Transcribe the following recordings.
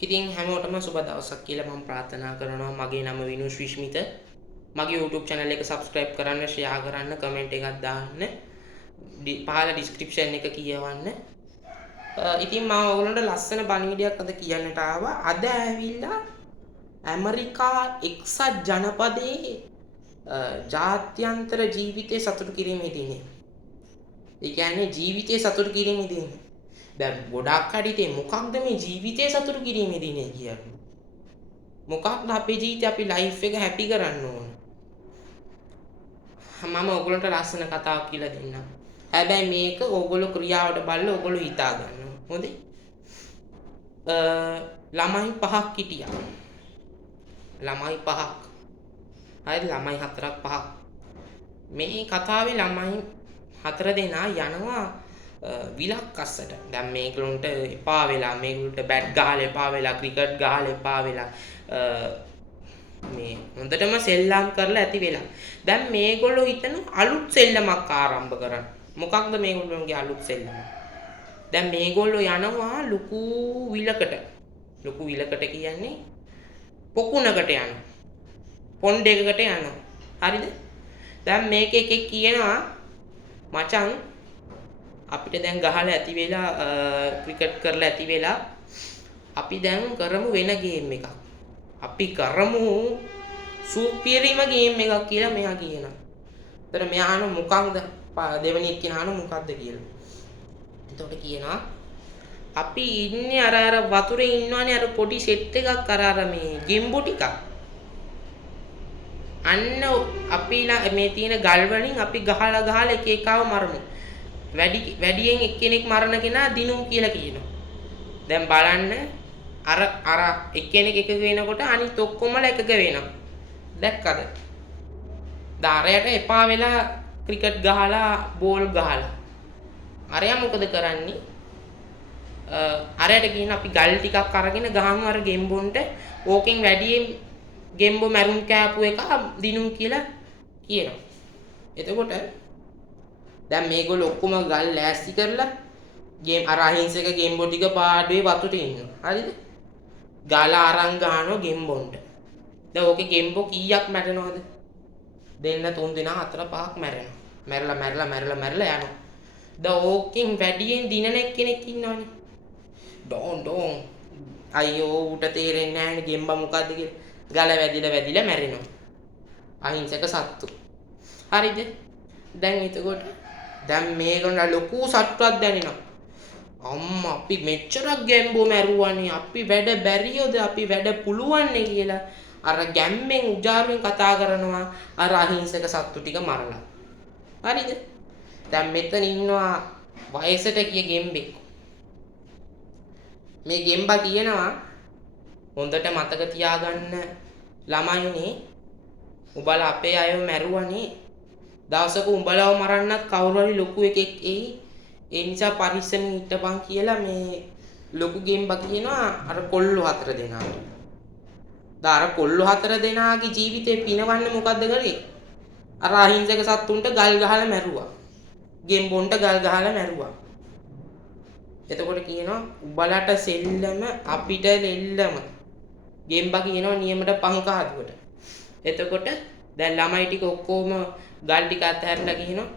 ඉතින් හැමෝටම සුබ දවසක් කියලා මම ප්‍රාර්ථනා කරනවා. මගේ නම විනුෂ් විශ්මිත. මගේ YouTube channel එක subscribe කරන්න, share කරන්න, comment එකක් දාන්න. පහළ description එක කියවන්න. ඉතින් මම ඔයගොල්ලන්ට ලස්සන පණිවිඩයක් අද කියන්නට ආවා. අද ඇවිල්ලා ඇමරිකා එක්සත් ජනපදයේ ජාත්‍යන්තර ජීවිතේ සතුටු කිරීමේ දිනේ. ඒ කියන්නේ ජීවිතේ සතුටු කිරීමේ දිනේ. දැන් ගොඩක් කඩිතේ මොකක්ද මේ ජීවිතේ සතුටු කිරීමේ දිනේ කියන්නේ? මොකක්ද අපේ ජීවිතේ අපි ලයිෆ් එක හැපි කරන්න ඕන? මම ඔයගොල්ලන්ට ලස්සන කතාවක් කියලා දෙන්නම්. හැබැයි මේක ඕගොල්ලෝ ක්‍රියාවට බලලා ඕගොල්ලෝ හිතා ගන්නවා. හොඳේ? ළමයි 5ක් හිටියා. ළමයි 5ක්. හරිද? ළමයි 4ක් 5ක්. මේ කතාවේ ළමයි 4 දෙනා යනවා විලක් අස්සට. දැන් මේගොල්ලන්ට එපා වෙලා, මේගොල්ලන්ට බැට් ගහලා එපා වෙලා, ක්‍රිකට් ගහලා එපා වෙලා මේ හොඳටම සෙල්ලම් කරලා ඇති වෙලා. දැන් මේගොල්ලෝ හිතන අලුත් සෙල්ලමක් ආරම්භ කරන්න. මොකක්ද මේගොල්ලෝගේ අලුත් සෙල්ලම? දැන් මේගොල්ලෝ යනවා ලুকু විලකට. ලুকু විලකට කියන්නේ පොකුණකට යනවා. පොන්ඩ් එකකට යනවා. හරිද? දැන් මේක එකෙක් කියනවා මචං අපිට දැන් ගහලා ඇති වෙලා ක්‍රිකට් කරලා ඇති වෙලා අපි දැන් කරමු වෙන ගේම් එකක්. අපි කරමු සූපිරිම ගේම් එකක් කියලා මෙයා කියනවා. එතන මෙයා අහන මොකක්ද? දෙවෙනි එක්කෙනා අහන මොකක්ද කියලා. එතකොට කියනවා අපි ඉන්නේ අර වතුරේ ඉන්නවනේ අර පොඩි සෙට් එකක් අර මේ ගෙම්බෝ ටිකක්. අන්න අපිලා මේ තියෙන ගල් වලින් අපි ගහලා එක එකව මරමු. වැඩියෙන් එක්කෙනෙක් මරණ කෙනා දිනුම් කියලා කියනවා. දැන් බලන්න අර එක්කෙනෙක් එකක වෙනකොට අනිත් ඔක්කොමලා එකක වෙනවා. දැක්කද? දාරයට එපා වෙලා ක්‍රිකට් ගහලා බෝල් ගහලා. අරයා මොකද කරන්නේ? අරයට කියන අපි ගල් ටිකක් අරගෙන ගහමු අර ගෙම්බොන්ට. ඕකෙන් වැඩියෙන් ගෙම්බෝ මැරුම් කෑපු එක දිනුම් කියලා කියනවා. එතකොට දැන් මේගොල්ලෝ ඔක්කොම ගල් ලෑස්ති කරලා ගේම් අර අහිංසක ගෙම්බෝ ටික පාඩුවේ වතුරේ ඉන්නවා. හරිද? ගාල අරන් ගහනවා ගෙම්බොන්ට. දැන් ඕකේ ගෙම්බෝ කීයක් මැරෙනවද? දෙන්න 3 දෙනා 4 5ක් මැරෙනවා. මැරලා යනවා. දැන් ඕකෙන් වැඩියෙන් දිනන එක්කෙනෙක් ඉන්නවනේ. ඩෝන් අයියෝ ඌට තේරෙන්නේ නැහැනේ ගෙම්බා මොකද්ද කියලා. ගල වැදිලා මැරෙනවා. අහිංසක සත්තු. හරිද? දැන් එතකොට දැන් මේගොල්ලෝ ලොකු සතුටක් දැනෙනවා. අම්මා අපි මෙච්චරක් ගැම්බෝ මැරුවානේ. අපි වැඩ බැරියොද? අපි වැඩ පුළුවන්නේ කියලා අර ගැම්මෙන් උජාරුවෙන් කතා කරනවා අර අහිංසක සත්තු ටික මරලා. හරිද? දැන් මෙතන ඉන්නවා වයසට ගිය ගෙම්බෙක්. මේ ගෙම්බා කියනවා හොඳට මතක තියාගන්න ළමයිනේ උඹලා අපේ අයව මැරුවනේ. දවසක උඹලව මරන්නත් කවුරු හරි ලොකු එකෙක් එයි. ඒ නිසා පරිස්සමින් හිටපන් කියලා මේ ලොකු ගෙම්බා කියනවා අර කොල්ලෝ 4 දෙනාට. අර කොල්ලෝ 4 දෙනාගේ ජීවිතේ පිනවන්න මොකද්ද කරේ? අර අහිංසක සත්තුන්ට ගල් ගහලා මැරුවා. ගෙම්බොන්ට ගල් ගහලා මැරුවා. එතකොට කියනවා උඹලට සෙල්ලම අපිට දෙල්ලම. ගෙම්බා කියනවා නියමට පංකාදුවට. එතකොට දැන් ළමයි ටික ඔක්කොම ගල් ටික අතහැරලා කියනවා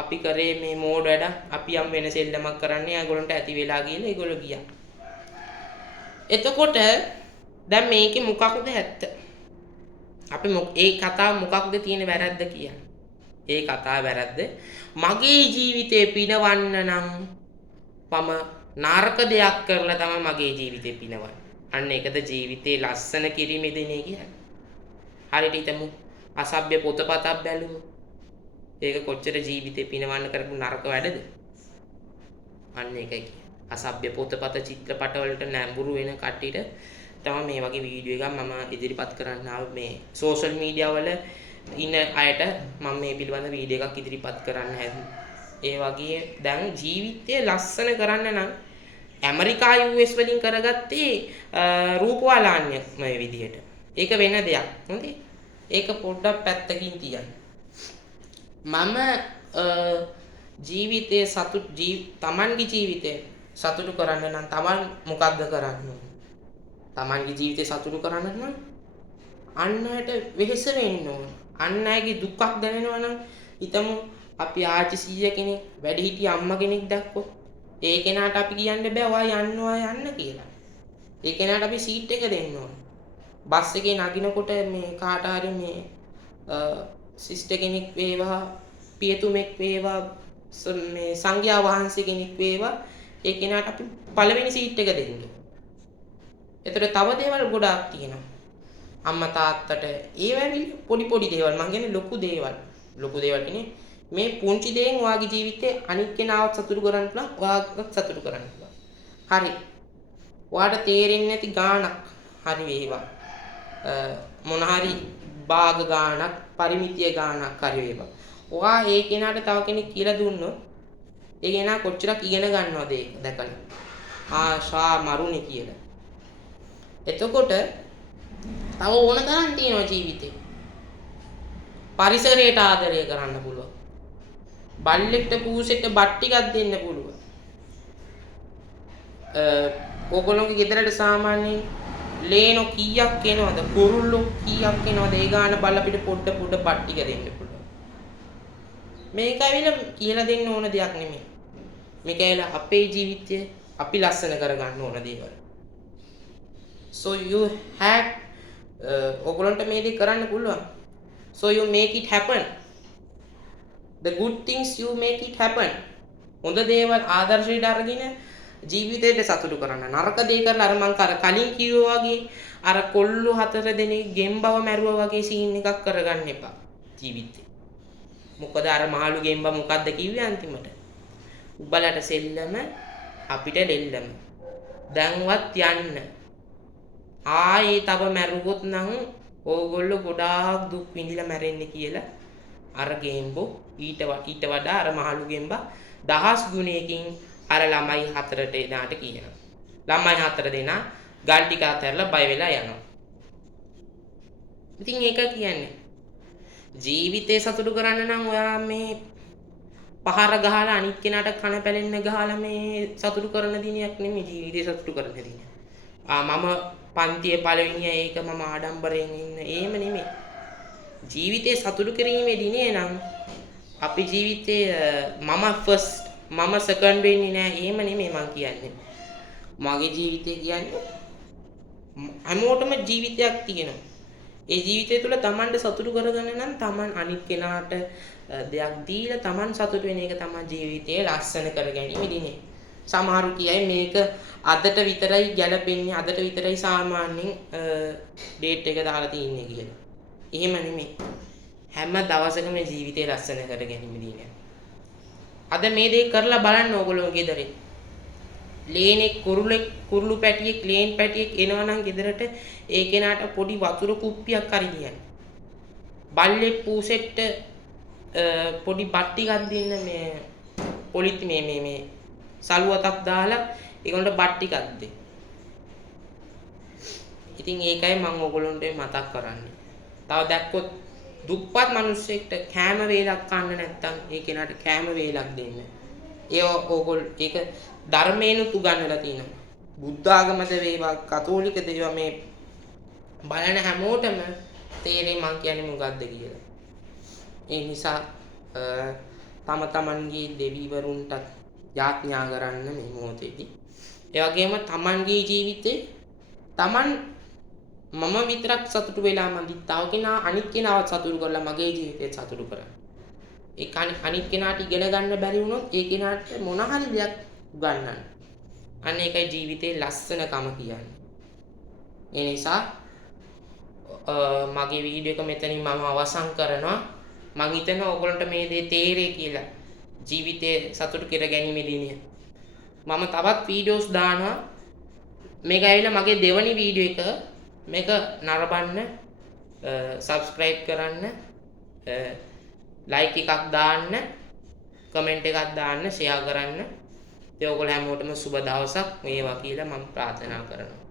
අපි කරේ මේ මෝඩ වැඩ අපි යම් වෙන සෙල්ලමක් කරන්නේ ඒගොල්ලන්ට ඇති වෙලා කියලා ඒගොල්ලෝ ගියා. එතකොට දැන් මේකේ මොකක්ද ඇත්ත? අපි ඒ කතාව මොකක්ද තියෙන වැරද්ද කියන්නේ? ඒ කතාව වැරද්ද මගේ ජීවිතේ පිනවන්න නම් මම නරක දෙයක් කරලා තමයි මගේ ජීවිතේ පිනවන්නේ. අන්න ඒකද ජීවිතේ ලස්සන කිරීමේ දිනේ කියන්නේ. හරියට හිතමු අසභ්‍ය පොතපතක් බැලුවොත් ඒක කොච්චර ජීවිතේ පිනවන්න කරපු නරක වැඩද? අන්න ඒකයි කියන්නේ. අසභ්‍ය පොතපත චිත්‍රපට වලට නැඹුරු වෙන කට්ටියට තමයි මේ වගේ වීඩියෝ එකක් මම ඉදිරිපත් කරන්න ආවේ. මේ සෝෂල් මීඩියා වල ඉන්න අයට මම මේ පිළිබඳ වීඩියෝ එකක් ඉදිරිපත් කරන්න හැදුවා. ඒ වගේ දැන් ජීවිතය ලස්සන කරන්න නම් ඇමරිකා US වලින් කරගත්තේ රූපවාලාන්‍ය මේ විදිහට. ඒක වෙන දෙයක්. හොඳේ. ඒක පොඩ්ඩක් පැත්තකින් තියන්න. මම ජීවිතයේ තමන්ගේ ජීවිතේ සතුටු කරන්න නම් තමන් මොකද්ද කරන්න ඕනේ? තමන්ගේ ජීවිතේ සතුටු කරන්න නම් අන් අයට වෙහෙස වෙන්න ඕන. අන් අයගේ දුක්ක් දැනෙනවා නම් හිතමු අපි ආච්චි සීය කෙනෙක් වැඩිහිටිය අම්මා කෙනෙක් දැක්කොත් ඒ කෙනාට අපි කියන්න බෑ ඔයා යන්න කියලා. ඒ කෙනාට අපි සීට් එක දෙන්න ඕන. බස් එකේ නගිනකොට මේ කාට හරි මේ සිස්ටර් කෙනෙක් වේවා පියතුමෙක් වේවා මේ සංඝයා වහන්සේ කෙනෙක් වේවා ඒ කෙනාට අපි පළවෙනි සීට් එක දෙන්න. එතකොට තව දේවල් ගොඩාක් තියෙනවා. අම්මා තාත්තට ඒ වැවිලි පොඩි දේවල් මං කියන්නේ ලොකු දේවල් කියන්නේ මේ පුංචි දේෙන් ඔයාගේ ජීවිතේ අනිත් කෙනාවත් සතුටු කරන්න පුළුවන් ඔයාගත් සතුටු කරන්න පුළුවන්. හරි. ඔයාට තේරෙන්නේ නැති ගාණක් හරි වේවා. මොන හරි භාග ගාණක් පරිමිතිය ගාණක් හරි වේවා. ඔයා ඒ කෙනාට තව කෙනෙක් කියලා දුන්නොත් ඒ කෙනා කොච්චරක් ඉගෙන ගන්නවද ඒක දැකලා. ආශා මරුනේ කියලා. එතකොට තව ඕන තරම් තියෙනවා ජීවිතේ. පරිසරයට ආදරය කරන්න පුළුවන්. බල්ලෙක්ට පූසෙක්ට බත් ටිකක් දෙන්න පුළුවන්. ඕගොල්ලෝගේ ගෙදරට සාමාන්‍යයෙන් ලේනෝ කීයක් එනවද? කුරුල්ලෝ කීයක් එනවද? ඒ ගාන බල්ල අපිට පොඩ බත් ටික දෙන්න පුළුවන්. මේක ඇවිල්ලා කියලා දෙන්න ඕන දෙයක් නෙමෙයි. මේක ඇවිල්ලා අපේ ජීවිතය අපි ලස්සන කරගන්න ඕන දේවල්. So you have ඔගොල්ලන්ට මේ දේ කරන්න පුළුවන්. So you make it happen. The good things you make it happen. හොඳ දේවල් ආදර්ශයට අරගෙන ජීවිතේට සතුටු කරන්න. නරක දේ කරලා අර මං කලින් කිව්වා වගේ අර කොල්ලු 4 දෙනෙක් ගෙම්බව මැරුවා වගේ සීන් එකක් කරගන්න එපා ජීවිතේ. මොකද අර මහලු ගෙම්බ මොකද්ද කිව්වේ අන්තිමට? උඹලට සෙල්ලම අපිට දෙල්ලම. දැන්වත් යන්න. ආයේ තව මැරුවොත් නම් ඕගොල්ලෝ ගොඩාක් දුක් විඳිලා මැරෙන්නේ කියලා අර ගෙම්බෝ ඊට වඩා අර මහලු ගෙම්බා දහස් ගුණයකින් අර ළමයි 4 දෙනාට කියනවා. ළමයි 4 දෙනා ගල් ටික අතහැරලා බය වෙලා යනවා. ඉතින් ඒක කියන්නේ ජීවිතේ සතුටු කරන්න නම් ඔයා මේ පහර ගහලා අනිත් කෙනාට කන පැලෙන්න ගහලා මේ සතුටු කරන දිනයක් නෙමෙයි ජීවිතේ සතුටු කරන දිනයක්. මම පන්තියේ පළවෙනිය ඒක මම ආඩම්බරයෙන් ඉන්න එහෙම නෙමෙයි. ජීවිතේ සතුටු කිරීමේ දිනේ නම් අපි ජීවිතේ මම ෆස්ට් මම සෙකන්ඩ් වෙන්නේ නෑ එහෙම නෙමෙයි මං කියන්නේ. මගේ ජීවිතේ කියන්නේ හැමෝටම ජීවිතයක් තියෙනවා. ඒ ජීවිතය තුළ Tamanට සතුටු කරගන්න නම් Taman අනිත් කෙනාට දෙයක් දීලා Taman සතුටු වෙන එක තමයි ජීවිතයේ ලස්සන කරගැනීමේ දිනේ. සමහරු කියයි මේක අදට විතරයි ගැලපෙන්නේ අදට විතරයි සාමාන්‍යයෙන් ඩේට් එක දාලා තින්නේ කියලා. එහෙම නෙමෙයි. හැම දවසකම ජීවිතේ ලස්සන කරගැනීමේ දිනේ. අද මේ දේ කරලා බලන්න ඕගොල්ලෝ ගෙදරින්. ලේනෙක් කුරුළු පැටියෙක් ලේන් පැටියෙක් එනවා නම් ගෙදරට ඒ කෙනාට පොඩි වතුර කුප්පියක් හරි දියන්න. බල්ලෙක් පූසෙට්ට පොඩි බත් ටිකක් දෙන්න මේ පොලිත් මේ සලුවතක් දාලා ඒගොල්ලන්ට බත් ටිකක් දෙන්න. ඉතින් ඒකයි මම ඕගොල්ලන්ට මතක් කරන්නේ. තව දැක්කොත් දුප්පත් මිනිස්සෙක්ට කෑම වේලක් කන්න නැත්නම් ඒ කෙනාට කෑම වේලක් දෙන්න. ඒක ධර්මයෙන්ුත් උගන්වලා තියෙනවා. බුද්ධ ආගමද වේවා කතෝලික දේවා මේ බලන හැමෝටම තේරෙයි මං කියන්නේ මොකද්ද කියලා. ඒ නිසා තම තමන්ගේ දෙවිවරුන්ට යාඥා කරන්න මේ මොහොතේදී. ඒ වගේම තමන්ගේ ජීවිතේ තමන් මම විතරක් සතුටු වෙලා මදි තව කෙනා අනිත් කෙනාවත් සතුටු කරලා මගේ ජීවිතේ සතුටු කරන්න. ඒ අනිත් කෙනාට ඉගෙන ගන්න බැරි වුණොත් ඒ කෙනාට මොන හරි දෙයක් උගන්වන්න. අන්න ඒකයි ජීවිතේ ලස්සනකම කියන්නේ. ඒ නිසා මගේ වීඩියෝ එක මෙතනින් මම අවසන් කරනවා. මම හිතනවා ඔයගොල්ලන්ට මේ දේ තේරෙයි කියලා. ජීවිතේ සතුටු කර ගැනීමේ දිනය. මම තවත් වීඩියෝස් දානවා. මේක ඇවිල්ලා මගේ දෙවනි වීඩියෝ එක. මේක නරඹන්න subscribe කරන්න like එකක් දාන්න කමෙන්ට් එකක් දාන්න ෂෙයා කරන්න. ඒ ඔයගොල්ලෝ හැමෝටම සුබ දවසක් වේවා කියලා මම ප්‍රාර්ථනා කරනවා.